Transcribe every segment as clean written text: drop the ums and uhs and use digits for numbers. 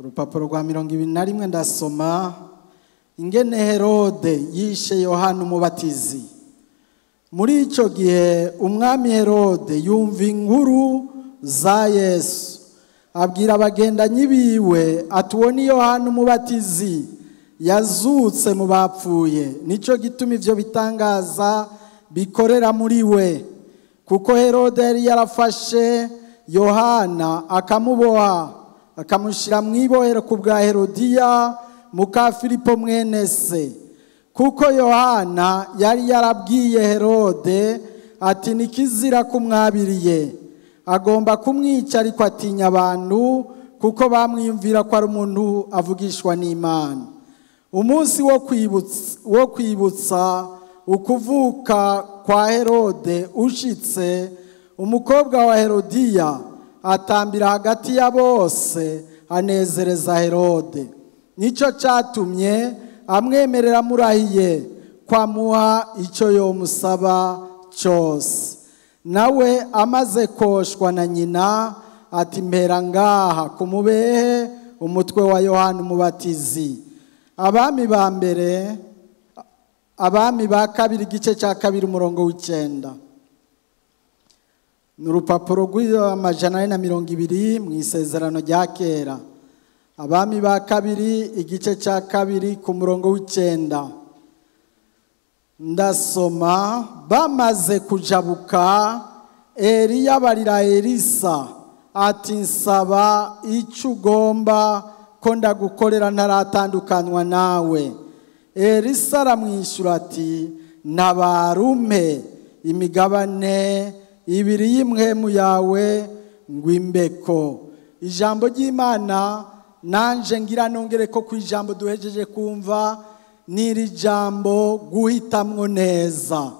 urupapuro rwa 21 ndasoma ingene Herode yishe Yohana umubatizi. Muri ico gihe umwami Herode yumva inkuru za Yesu, abwira abagendanyi biwe ati uwo ni Yohana umubatizi yazutse mu bapfuye, nico gituma ivyo bitangaza bikorera muri we. Kuko Herode yari yarafashe Yohana akamuboha akamushira mwibohero ku bwa Herodiya muka Filipo mwene se. Kuko Yohana yari yarabwiye Herode ati nikizira kumwabiriye, agomba kumwica ariko atinya abantu kuko bamwiyumvira ko ari umuntu avugishwa n'Imana. Umunsi wo kwibutsa ukuvuka kwa Herode ushitse, umukobwa wa Herodiya atambira hagati ya bose anezereza Herode. Nico catumye amwemerera murahiye kwamuha ico yomusaba cyose. Nawe amaze koshwa na nyina ati mpera ngaha kumubehe umutwe wa Yohana umubatizi. Abami ba kabiri igice cya kabiri umurongo w'9. N'urupapuro rw'120 mu isezerano rya kera. Abami ba kabiri igice cya kabiri ku murongo w'9. Ndasoma bamaze kujabuka, Eliya barira Elisa ati nsaba icyo ugomba ko ndagukorera ntaratandukanywa nawe. Elisa aramwishyura ati nabarume imigabane 2 y'imwemu yawe ngwimbeko. Ijambo ry'Imana nanje ngira nongere ko ku ijambo duhejeje kumva niri jambo guhitamwo neza.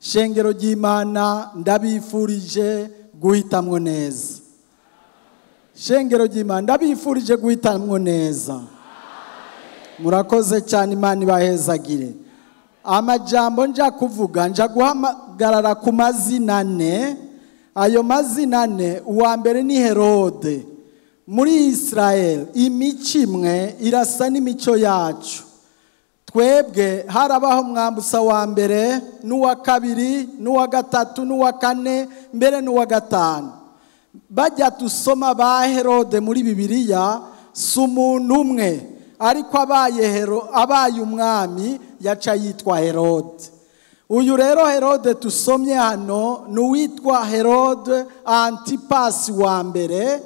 Shengero ry'Imana ndabifurije guhitamwo neza. Shengero ry'Imana ndabifurije guhitamwo neza. Murakoze cyane, Imana ibahezagire. Amajambo nja kuvuga nja guhamagarara ku mazina ane. Ayo mazina ane, uwa mbere ni Herode. Muri Israel imico imwe irasa n'imico yacu. Twebwe harabaho mwambusa wa mbere n'uwa kabiri n'uwa gatatu n'uwa kane mbere n'uwa gatanu. Bajya tusoma ba Herode muri Bibiliya si umuntu umwe, ariko abaye umwami yaca yitwa Herode. Uyu rero Herode tusomye hano n'uwitwa Herode Antipasi wa mbere.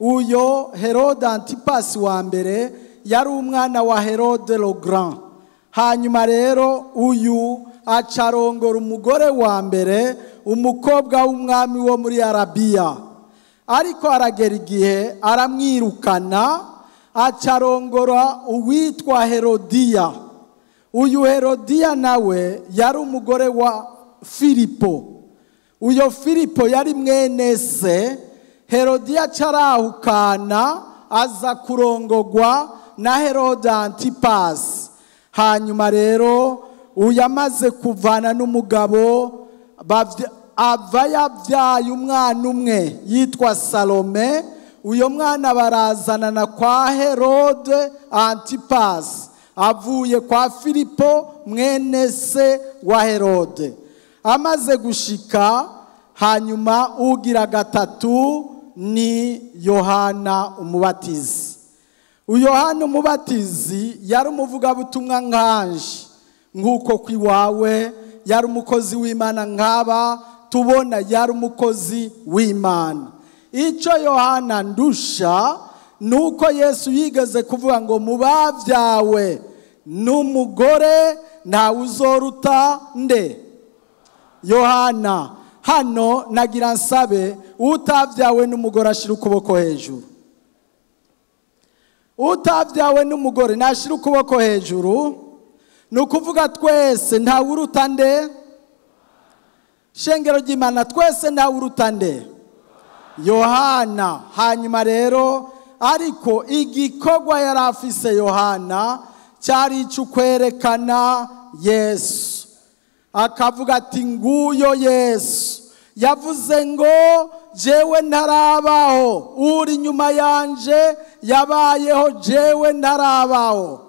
Uyo Herode Antipasi wa mbere yari umwana wa Herode le Grand. Hanyuma rero uyu acarongora umugore wa mbere, umukobwa w'umwami wo muri Arabiya. Ariko aragera igihe aramwirukana, acarongora uwitwa Herodiya. Uyu Herodiya nawe yari umugore wa Filipo. Uyo Filipo yari mwene se. Herodiya carahukana aza kurongogwa na Herode Antipasi. Hanyuma rero uyamaze kuvana n'umugabo ava yabyaye umwana umwe yitwa Salome. Uyo mwana barazanana kwa Herode Antipasi avuye kwa Filipo mwene se wa Herode. Amaze gushika, hanyuma ugira gatatu ni Yohana umubatizi. Yohana umubatizi yari umuvugabutumwa nkanje, nk'uko kwiwawe yari umukozi w'Imana nk'aba tubona yari umukozi w'Imana. Icyo Yohana ndusha nuko Yesu yigeze kuvuga ngo mubavyawe n'umugore nta uzoruta nde? Yohana. Hano nagira nsabe utavyawe n'umugore ashira ukuboko hejuru. Utavyawe n'umugore nashira ukuboko hejuru. Nukuvuga twese nta uruta nde? Shengero ry'Imana twese nta uruta nde? Yohana. Hanyuma rero ariko igikorwa yari afise Yohana cyari ico kwerekana Yesu. Akavuga ati nguyo Yesu yavuze ngo jewe ntarabaho, uri nyuma yanje yabayeho jewe ntarabaho.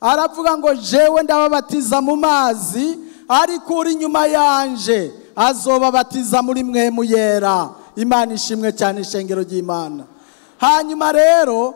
Aravuga ngo jewe ndababatiza mu mazi, ariko uri inyuma yanje azobabatiza muri mpwemu yera. Imana ishimwe cyane, ishengero ry'Imana. Hanyuma rero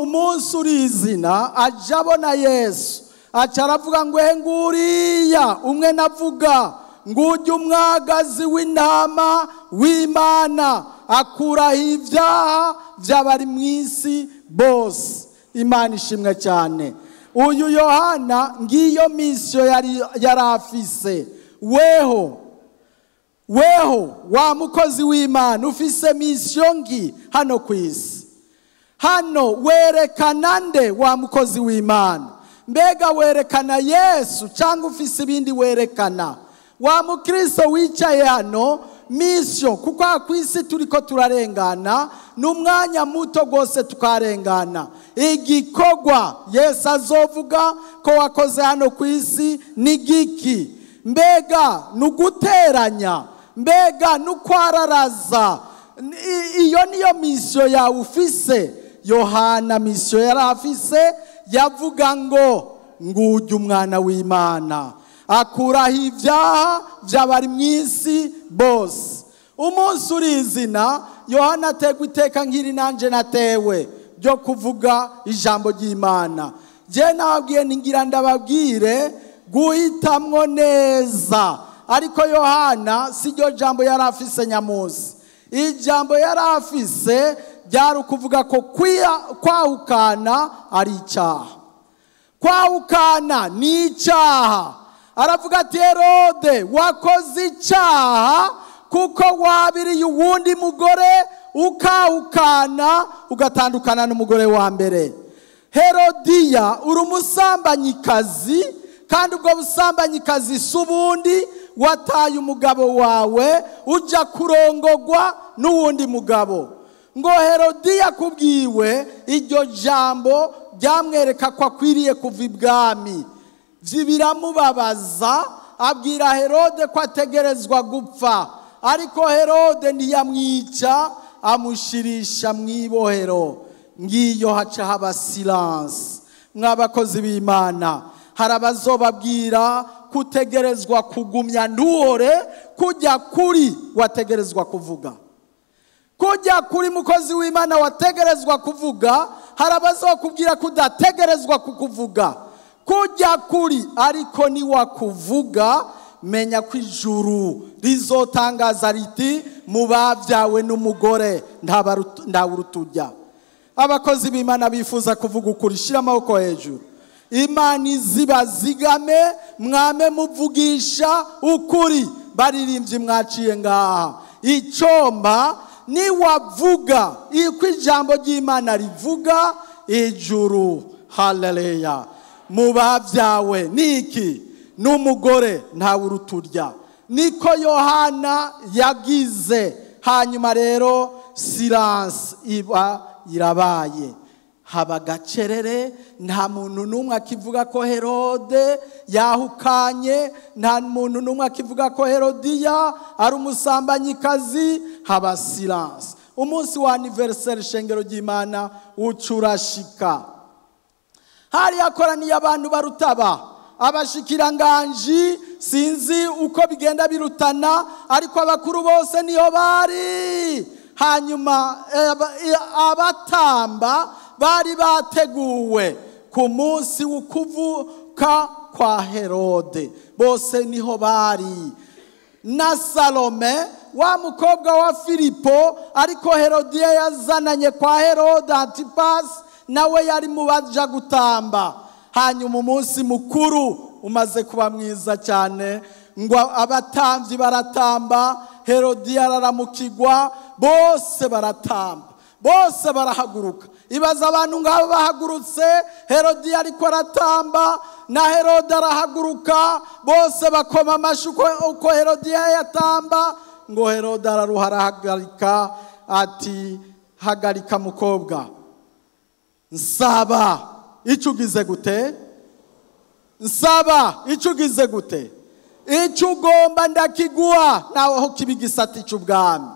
umunsi urizina aja abona Yesu, aca aravuga ngo nguriya umwe navuga, ngujya umwagazi w'intama w'Imana akuraho ibyaha by'abari mu isi bose. Imana ishimwe cyane. Uyu Yohana ngiyo misiyo yari afise. Weho wa mukozi w'Imana ufise misiyo ngi hano ku isi. Hano werekana nde wa mukozi w'Imana? Mbega werekana Yesu cyangwa ufise ibindi werekana? Wa mukristo wicaye hano, misiyo kuko ku isi turiko turarengana, n'umwanya muto gose tukarengana. Igikorwa Yesu azovuga ko wakoze hano ku isi ni giki? Mbega nuguteranya, mbega nukwararaza. Iyo niyo misiyo yawe ufise. Yohana misiyo yari afise, yavuga ngo ngujya umwana w'Imana akuraho ibyaha by'abari mu isi bose. Umunsi urizina Yohana ategwa iteka nk'iri nanje natewe ryo kuvuga ijambo ry'Imana. Je nababwiye ningira ndababwire guhitamwo neza, ariko Yohana siryo jambo yari afise nyamusi. Ijambo yari afise byari ukuvuga ko kwahukana ari icyaha. Kwahukana ni icyaha. Aravuga ati Herode wakoze icyaha kuko wabiriye uwundi mugore ukahukana ugatandukana n'umugore wa mbere. Herodiya uri umusambanyikazi, kandi ubwo busambanyikazi si ubundi wataye umugabo wawe ujya kurongogwa n'uwundi mugabo. Ngo Herodiya kubwiwe iryo jambo byamwereka ko akwiriye kuva ibwami. Biramubabaza, abwira Herode ko ategerezwa gupfa, ariko Herode ntiyamwica, amushirisha mu ibohero. Ngiyo haca haba silence. Mwabakozi b'Imana, hari abazobabwira kutegerezwa kugumya ntuhore kujya kuri wategerezwa kuvuga. Kujya kuri mukozi w'Imana wategerezwa kuvuga, hari abazokubwira kudategerezwa kukuvuga. Kujya kuri ariko ni wakuvuga, menya ko ijuru rizotangaza riti mu bavyawe n'umugore nta urutujya. Abakozi b'Imana bifuza kuvuga ukuri, shira amaboko hejuru. Imana izibazigame, mwame muvugisha ukuri. Baririmbyi mwaciye ngaha, icomba ni wavuga iko ijambo ry'Imana rivuga, ijuru. Haleluya. Mu bavyawe niki n'umugore nta uruturya. Niko Yohana yagize. Hanyuma rero silence iba irabaye, haba gacerere. Nta muntu numwe akivuga ko Herode yahukanye, nta muntu numwe akivuga ko Herodiya ari umusambanyikazi. Haba silence. Umunsi wa anniversaire shengero ry'Imana ucurashika. Hari yakoraniye abantu barutaba, abashikiranganji sinzi uko bigenda birutana, ariko abakuru bose niyo bari. Hanyuma abatamba bari bateguwe ku munsi w'ukuvuka kwa Herode, bose niho bari. Na Salome wa mukobwa wa Filipo, ariko Herodiya yazananye kwa Herode Antipasi, nawe yari mu baja gutamba. Hanyuma umunsi mukuru umaze kuba mwiza cyane, ngo abatamvyi baratamba, Herodiya araramukigwa, bose baratamba, bose barahaguruka. Ibaza abantu ngabo bahagurutse, Herodiya ariko aratamba na Herode arahaguruka, bose bakoma amashyi uko Herodiya yatamba. Ngo Herode araruha arahagarika ati hagarika mukobwa, nsaba icyo ugize gute? Nsaba icyo ugize gute? Icyo ugomba ndakiguha, nawe aho kiba igisate cy'ubwami.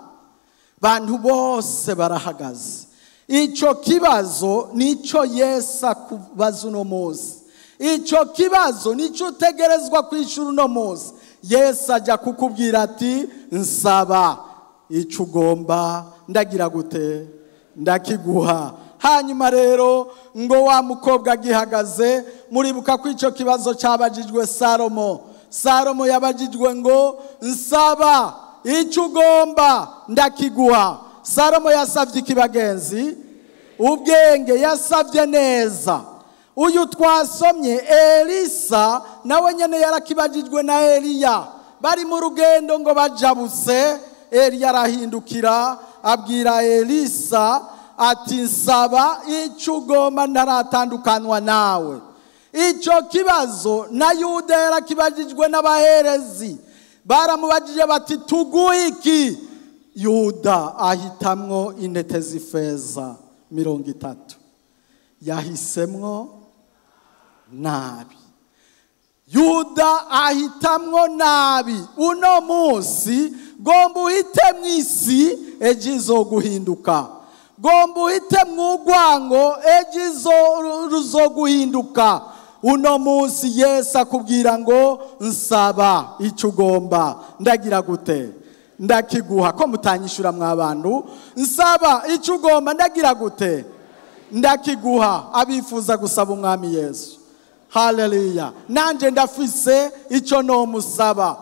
Bantu bose barahagaze. Ico kibazo nico Yesu akubaza uno munsi. Ico kibazo nico utegerezwa kwishura uno munsi. Yesu ajya kukubwira ati nsaba ico ugomba ndagira gute ndakiguha. Hanyuma rero ngo wa mukobwa gihagaze, muribuka ko ico kibazo cyabajijwe Salomo yabajijwe ngo nsaba ico ugomba ndakiguha. Salomo yasavye ikibagenzi ubwenge, yasavye neza. Uyu twasomye Elisa nawe nyene yarakibajijwe na Eliya, bari mu rugendo ngo bajabuse. Eliya arahindukira abwira Elisa ati nsaba ico ugomba ntaratandukanwa nawe. Ico kibazo na Yuda yarakibajijwe n'abaherezi, baramubajije bati tuguhe iki? Yuda ahitamwo intete z'ifeza 30. Yahisemwo nabi. Yuda ahitamwo nabi. Uno munsi gomba uhite mw'isi ejo guhinduka. Gomba uhite mw'ugwango ejo ruzoguhinduka. Uno munsi Yesu akubwira ngo nsaba ico ugomba ndagira gute ndakiguha. Ko mutanyishura mwabantu, nsaba ico ugomba ndagira gute ndakiguha. Abifuza gusaba umwami Yesu, haleluya. Nanje ndafise ico no musaba.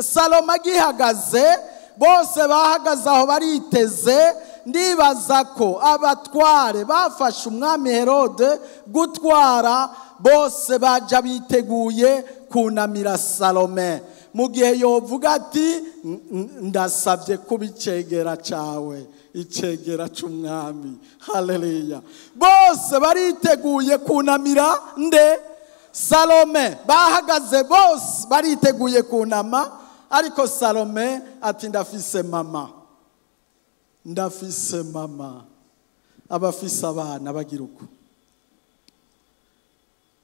Salomo agihagaze, bose bahagaze aho bariteze. Ndibaza ko abatware bafashe umwami Herode gutwara, bose baja biteguye kunamira Salome, mu gihe yovuga ati ndasavye kuba icegera cawe, icegera c'umwami. Haleluya. Bose bariteguye kunamira nde? Salome. Bahagaze bose bariteguye kunama, ariko Salome ati ndafise mama. Ndafise mama. Abafise abana bagira uko.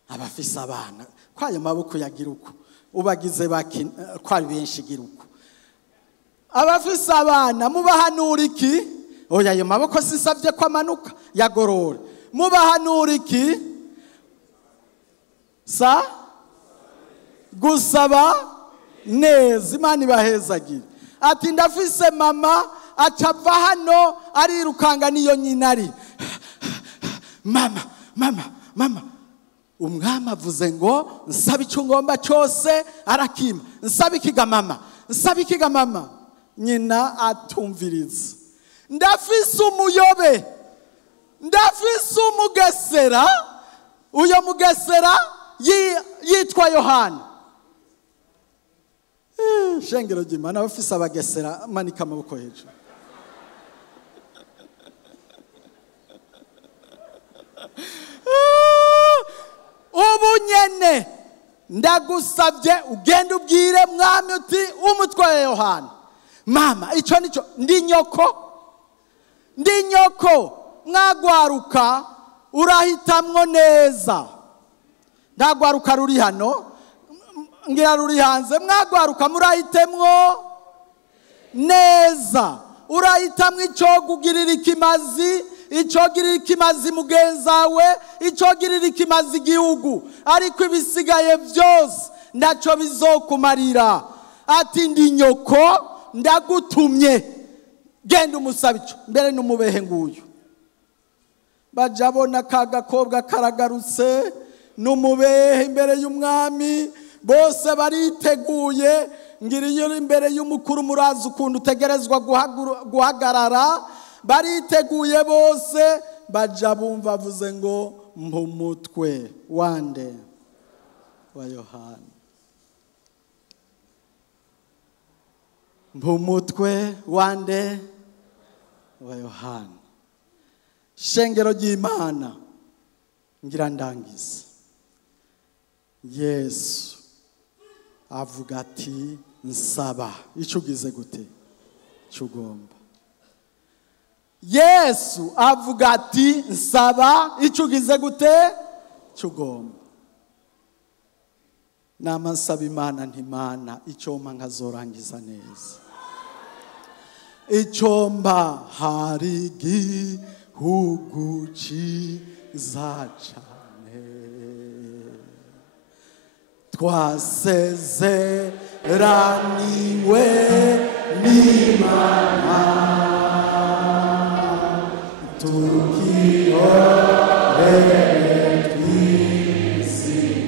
Abafise abana kwayo maboko yagira uko. Ubagize kwari benshi gira uko. Abafise abana mubahanura iki? Oya, ayo maboko sisavye ko amanuka yagorora. Mubahanura iki? Gusaba neza. Imana ibahezagire. Ati ndafise mama, acava hano arirukanga niyo nyinari. Mama. Umwami avuze ngo nsaba ico ngomba cyose arakima. Nsaba ikiga mama. Nyina atumviriza. Ndafise umuyobe, ndafise umugesera. Uyo mugesera yitwa Yohana. Shengero ry'Imana, abafise abagesera manika amaboko hejuru. Ubu nyene ndagusavye ugenda ubwire mwami uti umutwaye Yohana. Mama, ico nico ndi nyoko mwagwaruka urahitamwo neza. Ndagwaruka ruri hano, ngira ruri hanze. Mwagwaruka murahitemwo neza. Urahitamwo ico kugirira ikimazi, ico girira ikimazi mugenzawe, ico girira ikimazi igihugu. Ariko ibisigaye vyose ndaco bizokumarira. Ati ndi nyoko ndagutumye, genda umusabe ico. Mbere n'umubehe nguyu. Bajabona kagakobwa karagarutse n'umubehe imbere y'umwami. Bose bariteguye. Ngiriyo imbere y'umukuru murazi ukuntu utegerezwa guhagarara. Bariteguye bose. Baja bumva avuze ngo mpumutwe wande wa Yohana. Mpumutwe wande wa Yohana. Shengero ry'Imana, ngira ndangiza. Yesu avuga ati nsaba ico ugize gute cyugomba. Yesu avuga ati nsaba ico ugize gute cyugomba. Nama nsaba Imana ntimana icyo mpa nkazorangiza neza. icyomba hari igihugu cyiza cyane twasezeraniwe n'Imana tukihorere twizeye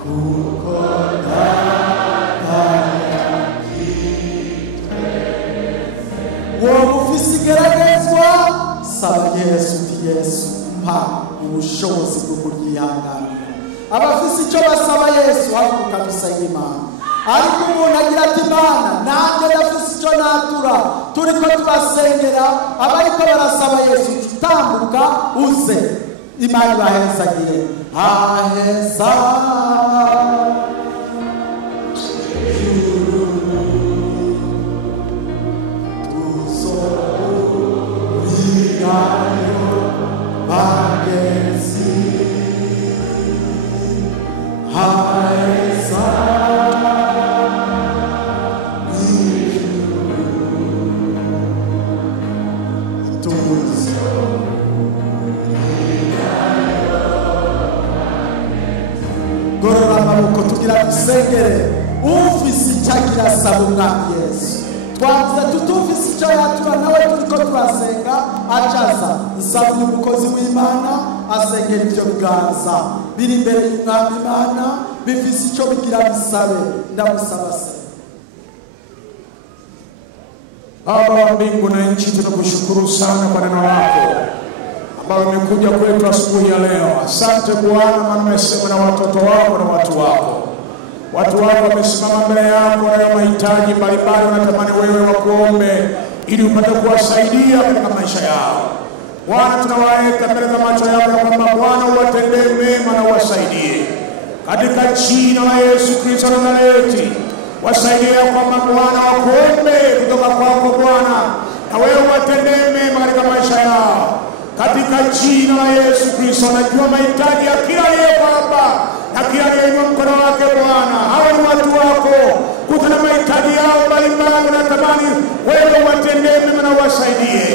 kuko wowe ufise igeragezwa saba Yesu uti Yesu mpa ubushobozi bwo kuryihanganira abafise icyo basaba Yesu haguruka dusenge Imana ariko umuntu agira ati Imana nanjye ndafise icyo natura turiko tubasengera abariko barasaba Yesu tambuka uze Imana ibahezagire aheza Sengere ufise icyagira saba umwami Yesu twavuze tutufise icyo yatura nawe turiko turasenga acaza nsaba umukozi w'Imana asengera ivyo biganza biri imbere y'umwami Imana bifise icyo bigira bisabe ndamusaba se Baba wa mbingu na nchi tunakushukuru sana kwa neno lako ambalo umekuja kwetu asubuhi ya leo. Asante Bwana maana umesema na watoto wako na watu wako. Watu wako wamesimama mbele yako na mahitaji mbalimbali wanatamani wewe wakuombe ili upate kuwasaidia katika maisha yao. Bwana tunawaweka mbele za macho yako kwamba Bwana uwatendee mema na uwasaidie. Katika jina la Yesu Kristo wa Nazareti, wasaidie kwamba Bwana wakuombe kutoka kwako Bwana na wewe uwatendee mema katika maisha yao. Katika jina la Yesu Kristo najua mahitaji ya kila aliyeko hapa na kila aliyeinua mkono wake Bwana. Hao ni watu wako, kutana mahitaji yao mbalimbali na tamani wewe uwatendee mema na uwasaidie.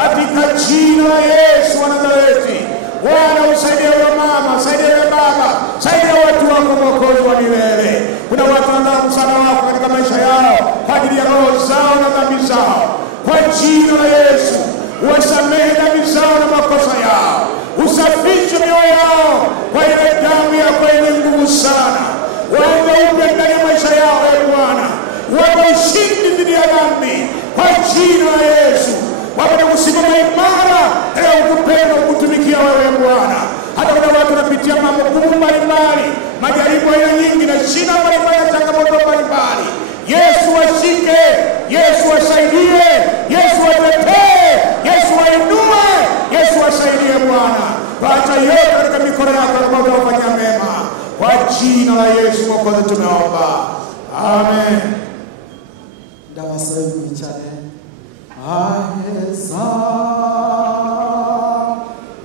Katika jina la Yesu wa Nazareti, Bwana usaidie wa mama, usaidie wa baba, saidia watu wako Mwokozi wa milele. Kuna watu wanao msaada wako katika maisha yao kwa ajili ya roho zao na dhambi zao. Kwa jina la Yesu uwasamehe dhambi zao na makosa yao. Usafishe mioyo yao kwa ile damu yako yenye nguvu sana. Waombe upe ndani ya maisha yao ewe Bwana. Wape ushindi dhidi ya dhambi kwa jina la Yesu. Wape kusimama imara leo kupenda kutumikia wewe Bwana. Hata kuna watu wanapitia mambo magumu mbalimbali, majaribu aina nyingi na shida mbalimbali na changamoto mbalimbali. Yesu washike, Yesu wasaidie, Yesu watetee, Yesu wainue, Yesu wasaidie Bwana. Acha yote katika mikono yako na unafanya mema. Kwa jina la Yesu Mwokozi tumeomba. Amen. Ndabasaba mwicare. Aheza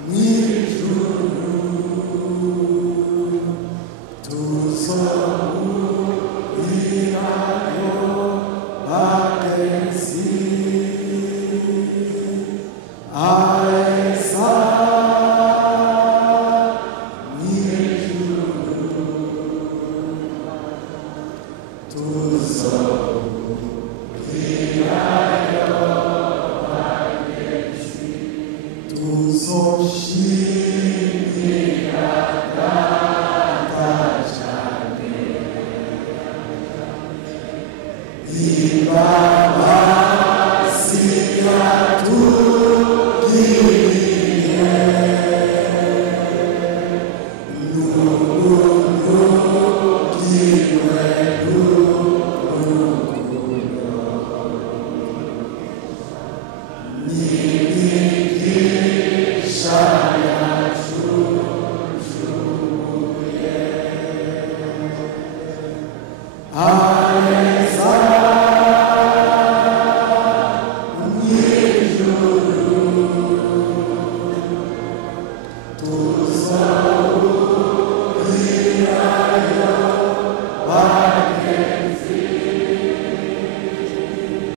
mw'ijuru tuzohurirayo bagenzi.